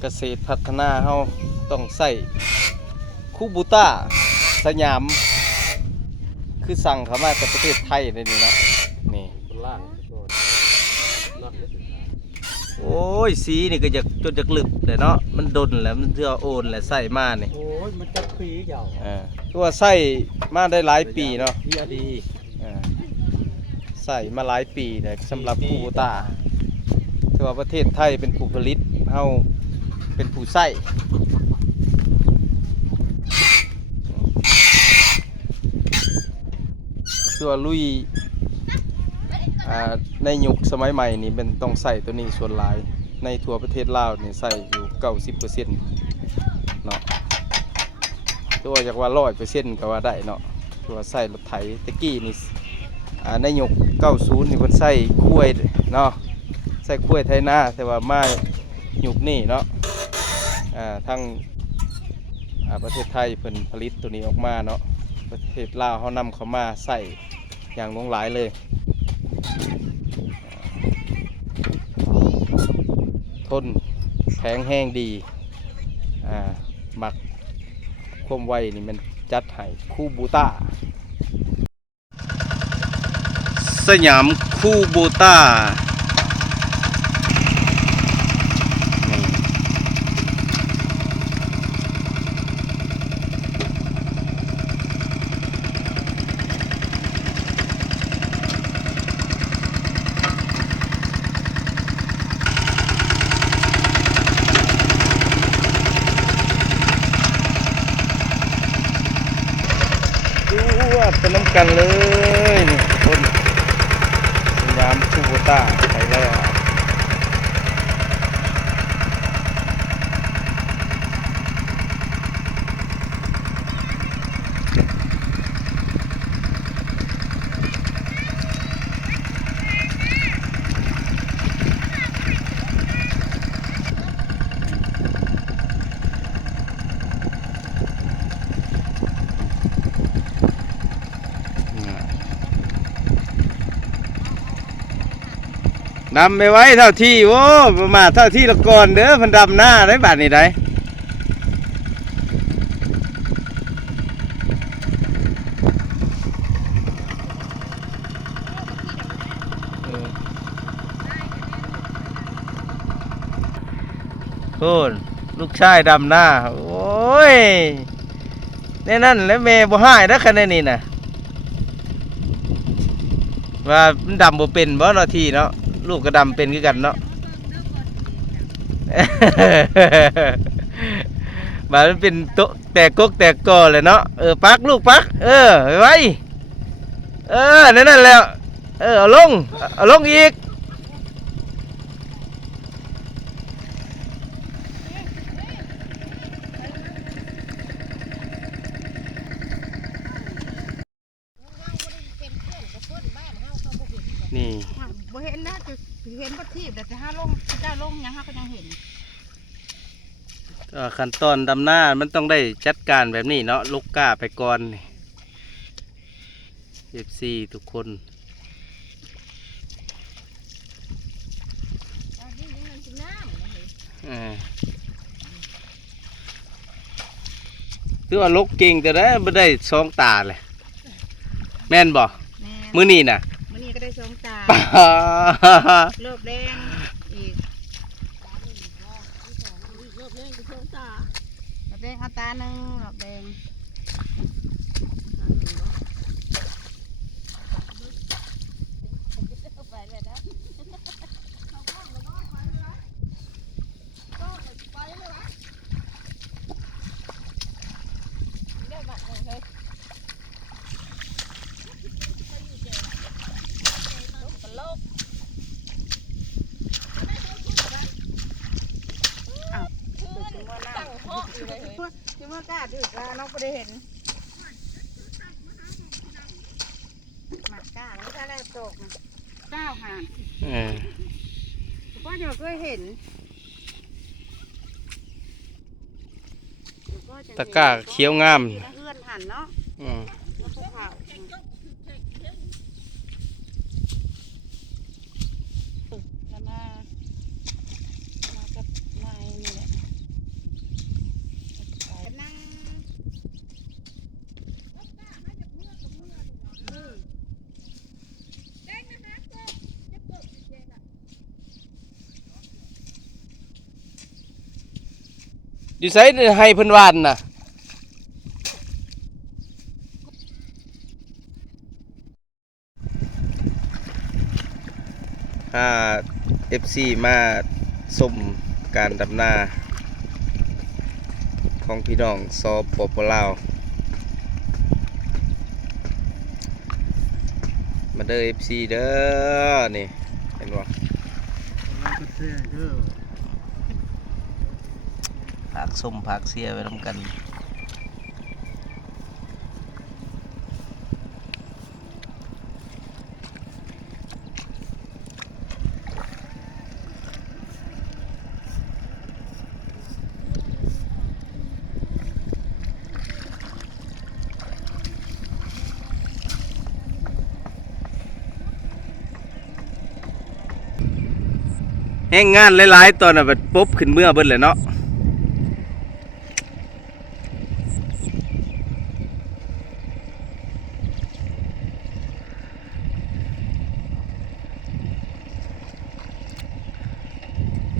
เกษตรพัฒนาเฮาต้องใส่คูบูต้าสยามคือสั่งเข้ามาจากประเทศไทยเลยนี่นะนี่โอ้ยสีนี่ก็จนจะลึกเลยเนาะมันดนแหละมันเทื่อโอนแหละใส่มานี่โอ้ยมันจะปีเดียวตัวใส่มาได้หลายปีเนาะดีใส่มาหลายปีเลยสำหรับคูบูต้าถือว่าประเทศไทยเป็นผู้ผลิตเฮาเป็นผู้ใส่คือว่าลุยในยุคสมัยใหม่นี่เป็นต้องใส่ตัวนี้ส่วนหลายในทั่วประเทศลาวนี่ใส่อยู่ 90% เนาะตัวอยากว่า 100% ก็ว่าได้เนาะตัวใส่รถไถตะกี้นี่ในยุค 90 นี่เพิ่นใส่คุ้ยเนาะใส่คุ้ยไถนาแต่ว่ามายุคนี้เนาะทั้งประเทศไทยเพิ่นผลิตตัวนี้ออกมาเนาะประเทศลาวเขานำเข้ามาใส่อย่างหลงหลายเลยทนแข็งแห้งดีหมักคมไวนี่มันจัดให้คูบูต้าสยามคูบูต้าเป็นน้ำกันเลยนี่คนสยามคูโบต้าไปแล้วดำไปไว้เท่าที่โอ้ประมาทเท่าที่ละก่อนเด้อพันดำหน้าได้บาทนี่ได้โคนลูกชายดำหน้าโอ้ยนี่นั่นแล้วเมย์บ่ให้แล้วคะแนนนี่นะว่ามันดำบ่เป็นบ่เนาะที่เนาะลูกก็ดำเป็นคือกันเนาะบาดมันเป็นโตแต่กกแต่กอเลยเนาะปักลูกปักไว้นั่นแล้วเอาลงอีกนี่บ่เห็นนะจะเห็นบ่ทีบแต่ถ้าลงได้ลงยังฮะก็ยังเห็นขั้นตอนดำหน้ามันต้องได้จัดการแบบนี้เนาะลูกก้าไปก่อนFC ทุกคนคือว่าลกเก่งแต่ได้ไม่ได้สองตาเลยแม่นบ่มื้อนี้น่ะมื้อนี้ก็ได้2 ตาเลิบแดงอีกเลิบแดง2 ตาเลิบแดงเอาตาหนึ่งเลิบแดงที่เมื่อกล้าถือกล้าน้องก็ได้เห็นหมักกล้าแล้วก็แล้วตกนะ9 หางก็ยังเคยเห็นตะกร้าเขียวงามเพื่อนหันเนาะแล้วก็เผาแล้วมากับ อยู่ไสเนี่ยให้เพิ่นหวานน่ะถ้า FC มาชมการดำนาของพี่น้องสปปลาวมาเด้อ FC เด้อนี่เห็นบ่ผักส้มผักเสียไว้นำกันแห้งงานหลายๆตอนน่ะแบบปุ๊บขึ้นเมื่อเบิดเลยเนาะ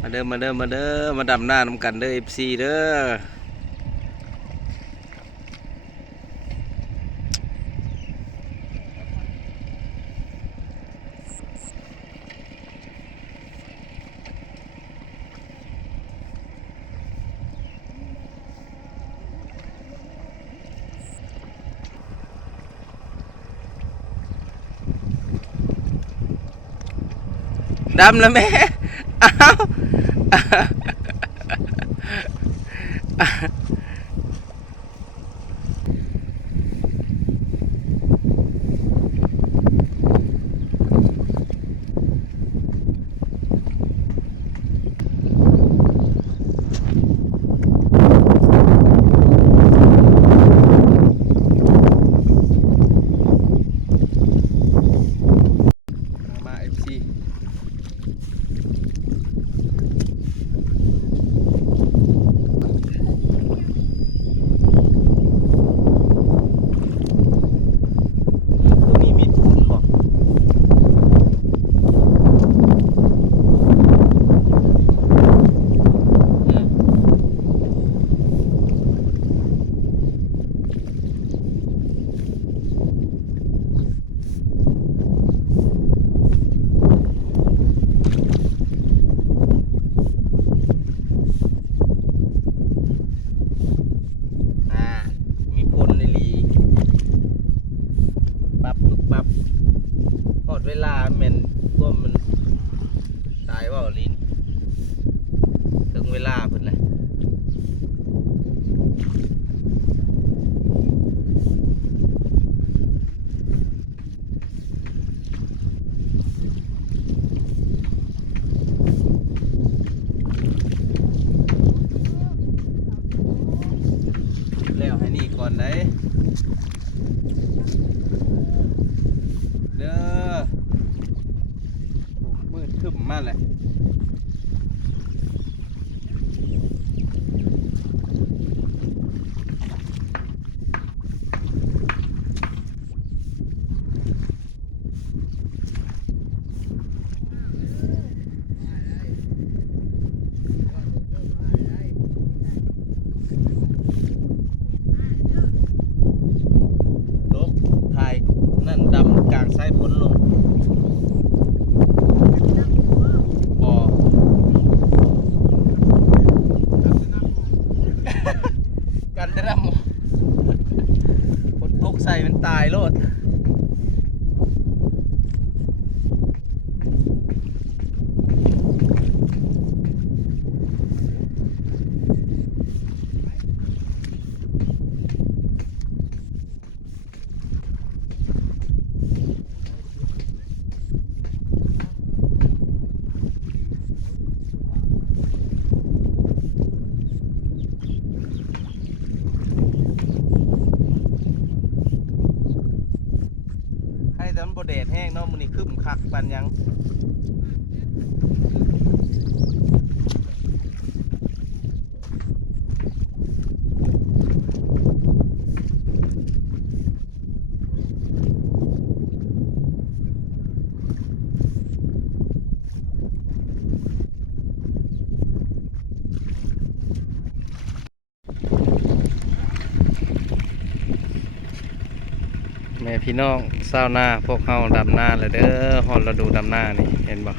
มาเด้อมาเด้อมาเด้อมาดำหน้านำกันเด้อ FC เด้อดำแล้วแม่อ้าวมา FC มีมีดพุ่นบ่มีพลในลีปั๊บปึ๊บปั๊บพอดเวลาแม่นพวกมันตายว่าลิ้นถึงเวลาเพิ่นแหละแล้วให้นี่ก่อนได้เด้อโอ้มืดครึ้มมาแหละลกทายนั่นดำกลางสายฝนลงบ่กันได้ดำฝนตกใส่มันตายโลดให้แต่มันบ่แดดแห้งเนาะมื้อนี้ครึ้มคักปานหยัง แม่พี่น้องเศร้าหน้าพวกเฮาดำหน้าแล้วเด้อฮอดฤดูดำหน้านี่เห็นบ่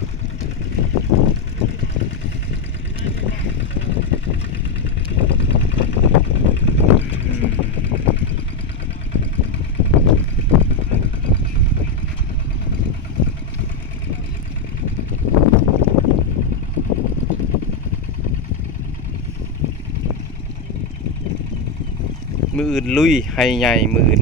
มืออื่นลุยให้ใหญ่มืออื่น